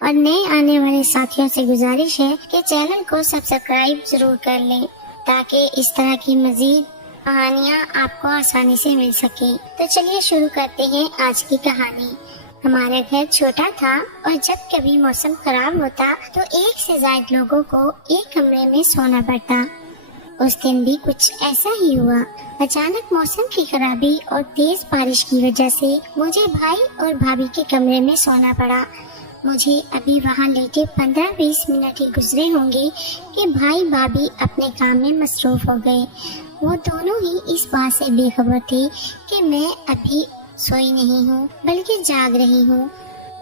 اور نئے آنے والے ساتھیوں سے گزارش ہے کہ چینل کو سبسکرائب ضرور کر لیں تاکہ اس طرح کی مزید کہانیاں آپ کو آسانی سے مل سکیں۔ تو چلیے شروع کرتے ہیں آج کی کہانی۔ ہمارا گھر چھوٹا تھا اور جب کبھی موسم خراب ہوتا تو ایک سے زائد لوگوں کو ایک کمرے میں سونا پڑتا۔ اس دن بھی کچھ ایسا ہی ہوا۔ اچانک موسم کی خرابی اور تیز بارش کی وجہ سے مجھے بھائی اور بھابھی کے کمرے میں سونا پڑا۔ مجھے ابھی وہاں لیٹے 15-20 منٹ ہی گزرے ہوں گے کہ بھائی بھابھی اپنے کام میں مصروف ہو گئے۔ وہ دونوں ہی اس بات سے بے خبر تھے کہ میں ابھی سوئی نہیں ہوں بلکہ جاگ رہی ہوں۔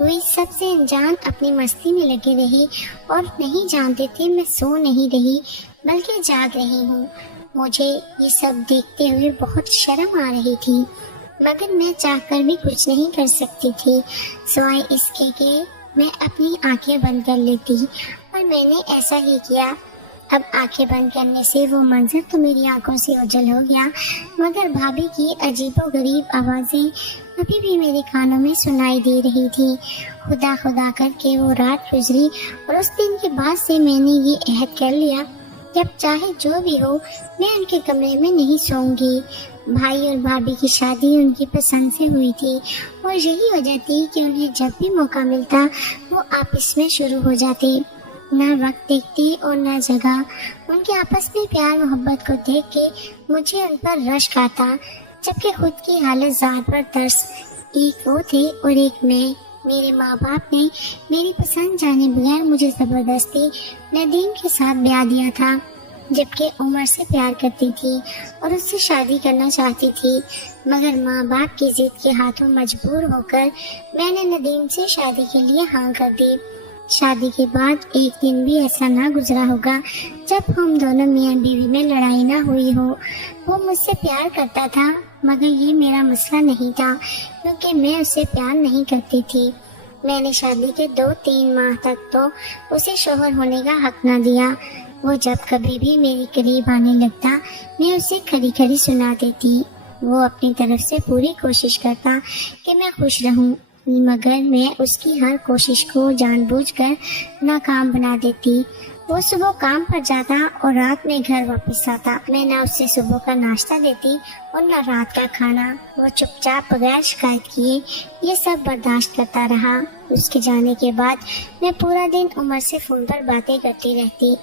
وہ اس سب سے انجان اپنی مستی میں لگے رہے اور نہیں جانتے تھے میں سو نہیں رہی بلکہ جاگ رہی ہوں۔ مجھے یہ سب دیکھتے ہوئے بہت شرم آ رہی تھی، مگر میں چاہ کر بھی کچھ نہیں کر سکتی تھی سوائے اس کے کہ میں اپنی آنکھیں بند کر لیتی، اور میں نے ایسا ہی کیا۔ اب آنکھیں بند کرنے سے وہ منظر تو میری آنکھوں سے اوجھل ہو گیا، مگر بھابھی کی عجیب و غریب آوازیں ابھی بھی میرے کانوں میں سنائی دے رہی تھی۔ خدا خدا کر کے وہ رات گزری اور اس دن کے بعد سے میں نے یہ عہد کر لیا کہ اب چاہے جو بھی ہو میں ان کے کمرے میں نہیں سوؤں گی۔ بھائی اور بھابھی کی شادی ان کی پسند سے ہوئی تھی اور یہی وجہ تھی کہ انہیں جب بھی موقع ملتا وہ آپس میں شروع ہو جاتے، نہ وقت دیکھتے اور نہ جگہ۔ ان کے آپس میں پیار محبت کو دیکھ کے مجھے ان پر رشک آتا، جبکہ خود کی حالت ذات پر ترس۔ ایک وہ تھے اور ایک میں۔ میرے ماں باپ نے میری پسند جانے بغیر مجھے زبردستی ندیم کے ساتھ بیاہ دیا تھا، جبکہ عمر سے پیار کرتی تھی اور اس سے شادی کرنا چاہتی تھی، مگر ماں باپ کی ضد کے ہاتھوں مجبور ہو کر میں نے ندیم سے شادی کے لیے ہاں کر دی۔ شادی کے بعد ایک دن بھی ایسا نہ گزرا ہوگا جب ہم دونوں میاں بیوی میں لڑائی نہ ہوئی ہو۔ وہ مجھ سے پیار کرتا تھا مگر یہ میرا مسئلہ نہیں تھا کیونکہ میں اسے پیار نہیں کرتی تھی۔ میں نے شادی کے 2-3 ماہ تک تو اسے شوہر ہونے کا حق نہ دیا۔ وہ جب کبھی بھی میری قریب آنے لگتا میں اسے کھری کھری سنا دیتی۔ وہ اپنی طرف سے پوری کوشش کرتا کہ میں خوش رہوں، مگر میں اس کی ہر کوشش کو جان بوجھ کر ناکام بنا دیتی۔ وہ صبح کام پر جاتا اور رات میں گھر واپس آتا۔ میں نہ اسے صبح کا ناشتہ دیتی اور نہ رات کا کھانا۔ وہ چپ چاپ بغیر شکایت کیے یہ سب برداشت کرتا رہا۔ اس کے جانے کے بعد میں پورا دن عمر سے فون پر باتیں کرتی رہتی۔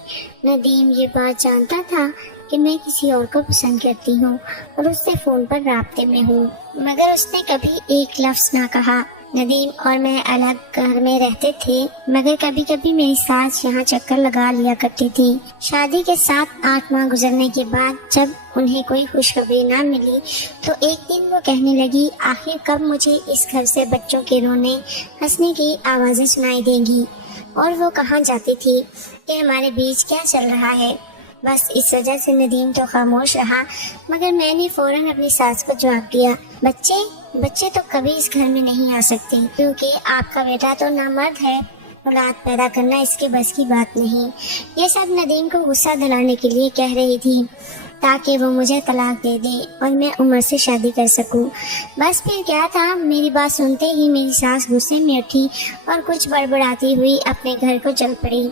ندیم یہ بات جانتا تھا کہ میں کسی اور کو پسند کرتی ہوں اور اس سے فون پر رابطے میں ہوں، مگر اس نے کبھی ایک لفظ نہ کہا۔ ندیم اور میں الگ گھر میں رہتے تھے، مگر کبھی کبھی میری ساس یہاں چکر لگا لیا کرتی تھی۔ شادی کے 7-8 ماہ گزرنے کے بعد جب انہیں کوئی خوشخبری نہ ملی تو ایک دن وہ کہنے لگی آخر کب مجھے اس گھر سے بچوں کے رونے ہنسنے کی آوازیں سنائی دیں گی، اور وہ کہاں جاتی تھی کہ ہمارے بیچ کیا چل رہا ہے۔ بس اس وجہ سے ندیم تو خاموش رہا، مگر میں نے فوراً اپنی ساس کو جواب دیا بچے تو کبھی اس گھر میں نہیں آ سکتے کیونکہ آپ کا بیٹا تو نامرد ہے، اولاد پیدا کرنا اس کے بس کی بات نہیں۔ یہ سب ندیم کو غصہ دلانے کے لیے کہہ رہی تھی تاکہ وہ مجھے طلاق دے دے اور میں عمر سے شادی کر سکوں۔ بس پھر کیا تھا، میری بات سنتے ہی میری ساس غصے میں اٹھی اور کچھ بڑبڑاتی ہوئی اپنے گھر کو چل پڑی۔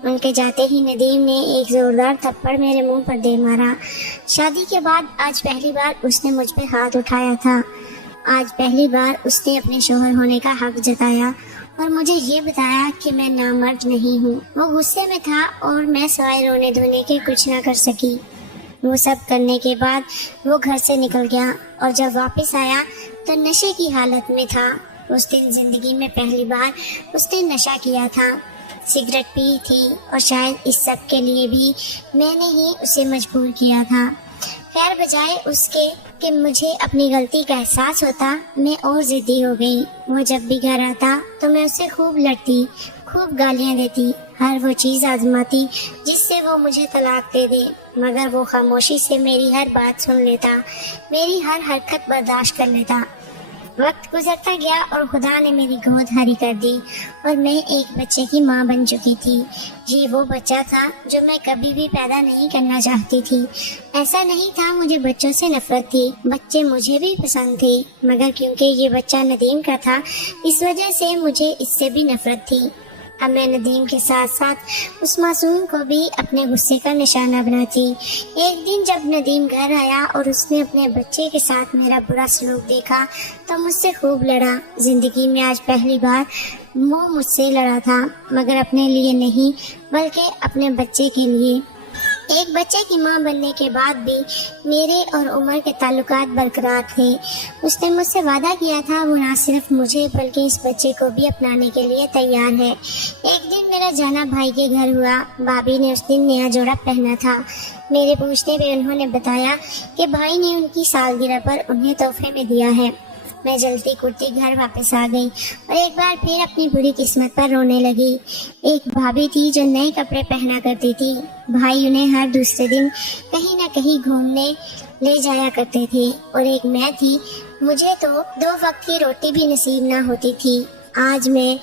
ان کے جاتے ہی ندیم نے ایک زوردار تھپڑ میرے منہ پر دے مارا۔ شادی کے بعد آج پہلی بار اس نے مجھ پہ ہاتھ اٹھایا تھا۔ آج پہلی بار اس نے اپنے شوہر ہونے کا حق جتایا اور مجھے یہ بتایا کہ میں نامرد نہیں ہوں۔ وہ غصے میں تھا اور میں سوائے رونے دھونے کے کچھ نہ کر سکی۔ وہ سب کرنے کے بعد وہ گھر سے نکل گیا اور جب واپس آیا تو نشے کی حالت میں تھا۔ اس دن زندگی میں پہلی بار اس نے نشہ کیا تھا، سگریٹ پی تھی، اور شاید اس سب کے لیے بھی میں نے ہی اسے مجبور کیا تھا۔ خیر بجائے اس کے کہ مجھے اپنی غلطی کا احساس ہوتا میں اور ضدی ہو گئی۔ وہ جب بھی گھر آتا تو میں اسے خوب لڑتی، خوب گالیاں دیتی، ہر وہ چیز آزماتی جس سے وہ مجھے طلاق دے دے، مگر وہ خاموشی سے میری ہر بات سن لیتا، میری ہر حرکت برداشت کر لیتا۔ وقت گزرتا گیا اور خدا نے میری گود ہری کر دی اور میں ایک بچے کی ماں بن چکی تھی۔ یہ وہ بچہ تھا جو میں کبھی بھی پیدا نہیں کرنا چاہتی تھی۔ ایسا نہیں تھا مجھے بچوں سے نفرت تھی، بچے مجھے بھی پسند تھے، مگر کیونکہ یہ بچہ ندیم کا تھا اس وجہ سے مجھے اس سے بھی نفرت تھی۔ اب میں ندیم کے ساتھ ساتھ اس معصوم کو بھی اپنے غصے کا نشانہ بناتی۔ ایک دن جب ندیم گھر آیا اور اس نے اپنے بچے کے ساتھ میرا برا سلوک دیکھا تو مجھ سے خوب لڑا۔ زندگی میں آج پہلی بار وہ مجھ سے لڑا تھا، مگر اپنے لیے نہیں بلکہ اپنے بچے کے لیے۔ ایک بچے کی ماں بننے کے بعد بھی میرے اور عمر کے تعلقات برقرار تھے۔ اس نے مجھ سے وعدہ کیا تھا وہ نہ صرف مجھے بلکہ اس بچے کو بھی اپنانے کے لیے تیار ہے۔ ایک دن میرا جانا بھائی کے گھر ہوا۔ بھابھی نے اس دن نیا جوڑا پہنا تھا۔ میرے پوچھنے پہ انہوں نے بتایا کہ بھائی نے ان کی سالگرہ پر انہیں تحفے میں دیا ہے۔ میں جلتی کرتی گھر واپس آ گئی اور ایک بار پھر اپنی بری قسمت پر رونے لگی۔ ایک بھابھی تھی جو نئے کپڑے پہنا کرتی تھی۔ بھائی انہیں ہر دوسرے دن کہیں نہ کہیں گھومنے لے جایا کرتے تھے، اور ایک میں تھی، مجھے تو 2 وقت کی روٹی بھی نصیب نہ ہوتی تھی۔ آج میں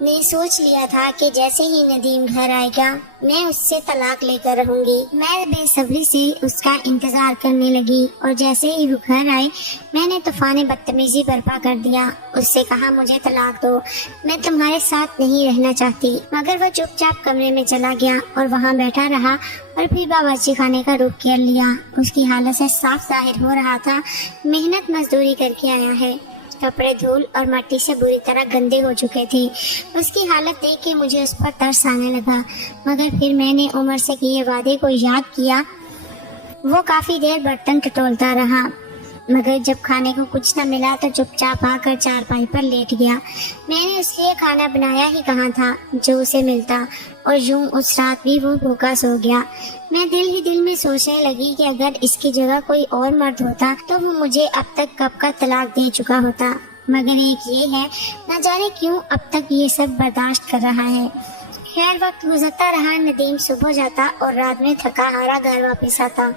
نے سوچ لیا تھا کہ جیسے ہی ندیم گھر آئے گا میں اس سے طلاق لے کر رہوں گی۔ میں بے صبری سے اس کا انتظار کرنے لگی، اور جیسے ہی وہ گھر آئے میں نے طوفان بدتمیزی برپا کر دیا۔ اس سے کہا مجھے طلاق دو، میں تمہارے ساتھ نہیں رہنا چاہتی۔ مگر وہ چپ چاپ کمرے میں چلا گیا اور وہاں بیٹھا رہا اور پھر باورچی خانے کا رخ کر لیا۔ اس کی حالت سے صاف ظاہر ہو رہا تھا محنت مزدوری کر کے آیا ہے۔ کپڑے دھول اور مٹی سے بری طرح گندے ہو چکے تھے۔ اس کی حالت دیکھ کے مجھے اس پر ترس آنے لگا، مگر پھر میں نے عمر سے کیے وعدے کو یاد کیا۔ وہ کافی دیر برتن ٹٹولتا رہا، مگر جب کھانے کو کچھ نہ ملا تو چپ چاپ آ کر چارپائی پر لیٹ گیا۔ میں نے اس لیے کھانا بنایا ہی کہاں تھا جو اسے ملتا، اور یوں اس رات بھی وہ بھوکا سو گیا۔ میں دل ہی دل میں سوچنے لگی کہ اگر اس کی جگہ کوئی اور مرد ہوتا تو وہ مجھے اب تک کب کا طلاق دے چکا ہوتا۔ مگر ایک یہ ہے، نہ جانے کیوں اب تک یہ سب برداشت کر رہا ہے۔ خیر وقت گزرتا رہا، ندیم صبح جاتا اور رات میں تھکا ہارا گھر واپس آتا۔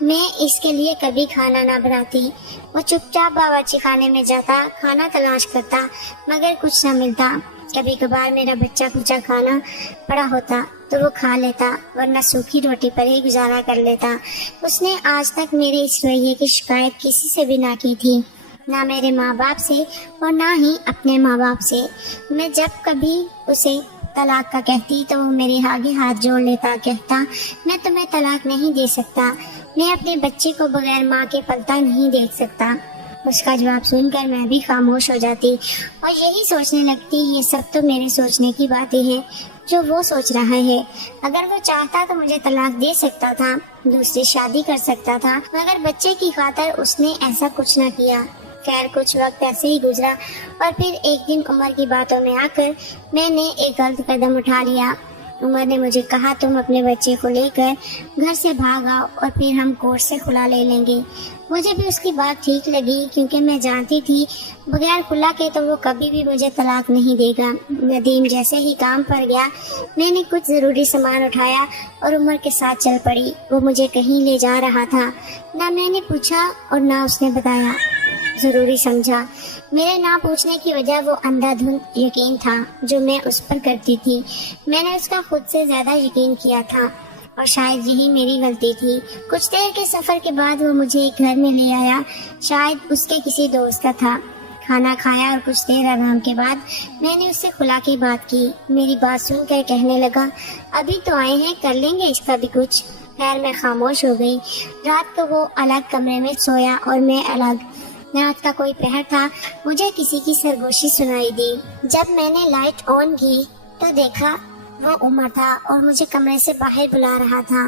میں اس کے لیے کبھی کھانا نہ بناتی۔ وہ چپ چاپ باورچی خانے میں جاتا، کھانا تلاش کرتا، مگر کچھ نہ ملتا۔ کبھی کبھار میرا بچہ کچا کھانا پڑا ہوتا تو وہ کھا لیتا، ورنہ سوکھی روٹی پر ہی گزارا کر لیتا۔ اس نے آج تک میرے اس رویے کی شکایت کسی سے بھی نہ کی تھی، نہ میرے ماں باپ سے اور نہ ہی اپنے ماں باپ سے۔ میں جب کبھی اسے طلاق کا کہتی تو وہ میرے آگے ہاتھ جوڑ لیتا، کہتا میں تمہیں طلاق نہیں دے سکتا، میں اپنے بچے کو بغیر ماں کے پلتا نہیں دیکھ سکتا۔ اس کا جواب سن کر میں بھی خاموش ہو جاتی اور یہی سوچنے لگتی یہ سب تو میرے سوچنے کی باتیں ہیں جو وہ سوچ رہا ہے۔ اگر وہ چاہتا تو مجھے طلاق دے سکتا تھا، دوسری شادی کر سکتا تھا، مگر بچے کی خاطر اس نے ایسا کچھ نہ کیا۔ خیر کچھ وقت ایسے ہی گزرا اور پھر ایک دن عمر کی باتوں میں آ کر میں نے ایک غلط قدم اٹھا لیا۔ عمر نے مجھے کہا تم اپنے بچے کو لے کر گھر سے بھاگ آؤ اور پھر ہم کورٹ سے خلا لے لیں گے۔ مجھے بھی اس کی بات ٹھیک لگی، کیونکہ میں جانتی تھی بغیر خلا کے تو وہ کبھی بھی مجھے طلاق نہیں دے گا۔ ندیم جیسے ہی کام پر گیا میں نے کچھ ضروری سامان اٹھایا اور عمر کے ساتھ چل پڑی۔ وہ مجھے کہیں لے جا رہا تھا، نہ میں نے پوچھا اور نہ اس نے بتایا، ضروری سمجھا۔ میرے نہ پوچھنے کی وجہ وہ اندھا دھند یقین تھا جو میں اس پر کرتی تھی۔ میں نے اس کا خود سے زیادہ یقین کیا تھا اور شاید یہی میری غلطی تھی۔ کچھ دیر کے سفر کے بعد وہ مجھے ایک گھر میں لے آیا، شاید اس کے کسی دوست کا تھا۔ کھانا کھایا اور کچھ دیر آرام کے بعد میں نے اس سے خلا کی بات کی۔ میری بات سن کر کہنے لگا ابھی تو آئے ہیں، کر لیں گے اس کا بھی کچھ۔ خیر میں خاموش ہو گئی۔ رات کو وہ الگ کمرے میں سویا اور میں الگ۔ رات کا کوئی پہر تھا، مجھے کسی کی سرگوشی سنائی دی۔ جب میں نے لائٹ آن کی تو دیکھا وہ عمر تھا اور مجھے کمرے سے باہر بلا رہا تھا۔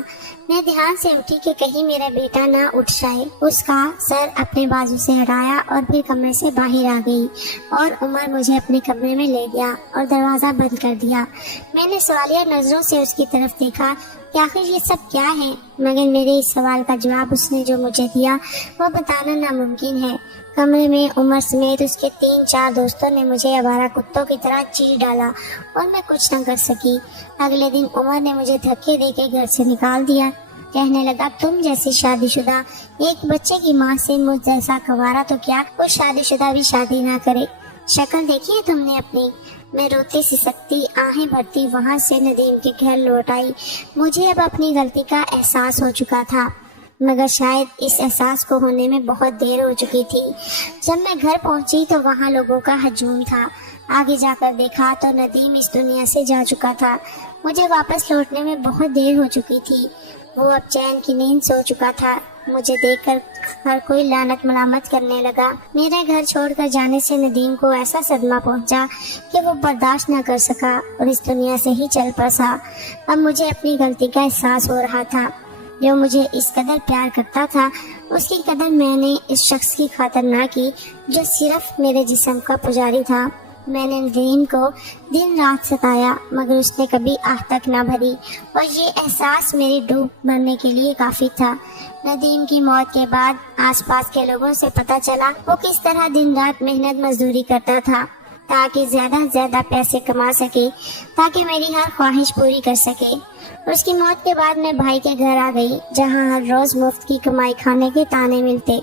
میں دھیان سے اٹھی کہ کہیں میرا بیٹا نہ اٹھ جائے۔ اس کا سر اپنے بازو سے ہٹایا اور پھر کمرے سے باہر آ گئی اور عمر مجھے اپنے کمرے میں لے گیا اور دروازہ بند کر دیا۔ میں نے سوالیہ نظروں سے اس کی طرف دیکھا کہ آخر یہ سب کیا ہے، مگر میرے اس سوال کا جواب اس نے جو مجھے دیا وہ بتانا ناممکن ہے۔ کمرے میں عمر سمیت اس کے 3-4 دوستوں نے مجھے آوارہ کتوں کی طرح چیر ڈالا اور میں کچھ نہ کر سکی۔ اگلے دن عمر نے مجھے دھکے دے کے گھر سے نکال دیا۔ کہنے لگا تم جیسی شادی شدہ ایک بچے کی ماں سے مجھ جیسا کنوارا تو کیا کوئی شادی شدہ بھی شادی نہ کرے۔ شکل دیکھی ہے تم نے اپنی؟ میں روتے سسکتی آہیں بھرتی وہاں سے ندیم کے گھر لوٹ آئی۔ مجھے اب اپنی غلطی کا احساس ہو چکا تھا، مگر شاید اس احساس کو ہونے میں بہت دیر ہو چکی تھی۔ جب میں گھر پہنچی تو وہاں لوگوں کا ہجوم تھا۔ آگے جا کر دیکھا تو ندیم اس دنیا سے جا چکا تھا۔ مجھے واپس لوٹنے میں بہت دیر ہو چکی تھی۔ وہ اب چین کی نیند سو چکا تھا۔ مجھے دیکھ کر ہر کوئی لعنت ملامت کرنے لگا۔ میرے گھر چھوڑ کر جانے سے ندیم کو ایسا صدمہ پہنچا کہ وہ برداشت نہ کر سکا اور اس دنیا سے ہی چل پڑا۔ اب مجھے اپنی غلطی کا احساس ہو رہا تھا۔ جو مجھے اس قدر پیار کرتا تھا اس کی قدر میں نے اس شخص کی خاطر نہ کی جو صرف میرے جسم کا پجاری تھا۔ میں نے ندیم کو دن رات ستایا مگر اس نے کبھی آہ تک نہ بھری اور یہ احساس میری ڈوب مرنے کے لیے کافی تھا۔ ندیم کی موت کے بعد آس پاس کے لوگوں سے پتہ چلا وہ کس طرح دن رات محنت مزدوری کرتا تھا تاکہ زیادہ سے زیادہ پیسے کما سکے، تاکہ میری ہر خواہش پوری کر سکے۔ اس کی موت کے بعد میں بھائی کے گھر آ گئی جہاں ہر روز مفت کی کمائی کھانے کے تانے ملتے۔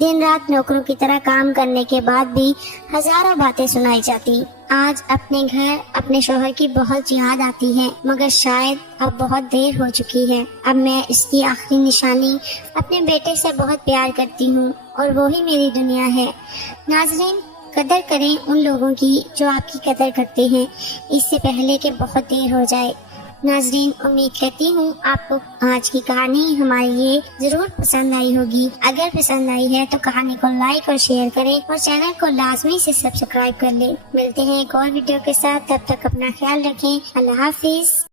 دن رات نوکروں کی طرح کام کرنے کے بعد بھی ہزاروں باتیں سنائی جاتی۔ آج اپنے گھر اپنے شوہر کی بہت یاد آتی ہے مگر شاید اب بہت دیر ہو چکی ہے۔ اب میں اس کی آخری نشانی اپنے بیٹے سے بہت پیار کرتی ہوں اور وہی میری دنیا ہے۔ ناظرین، قدر کریں ان لوگوں کی جو آپ کی قدر کرتے ہیں اس سے پہلے کہ بہت دیر ہو جائے۔ ناظرین، امید کرتی ہوں آپ کو آج کی کہانی ہماری یہ ضرور پسند آئی ہوگی۔ اگر پسند آئی ہے تو کہانی کو لائک اور شیئر کریں اور چینل کو لازمی سے سبسکرائب کر لیں۔ ملتے ہیں ایک اور ویڈیو کے ساتھ، تب تک اپنا خیال رکھیں۔ اللہ حافظ۔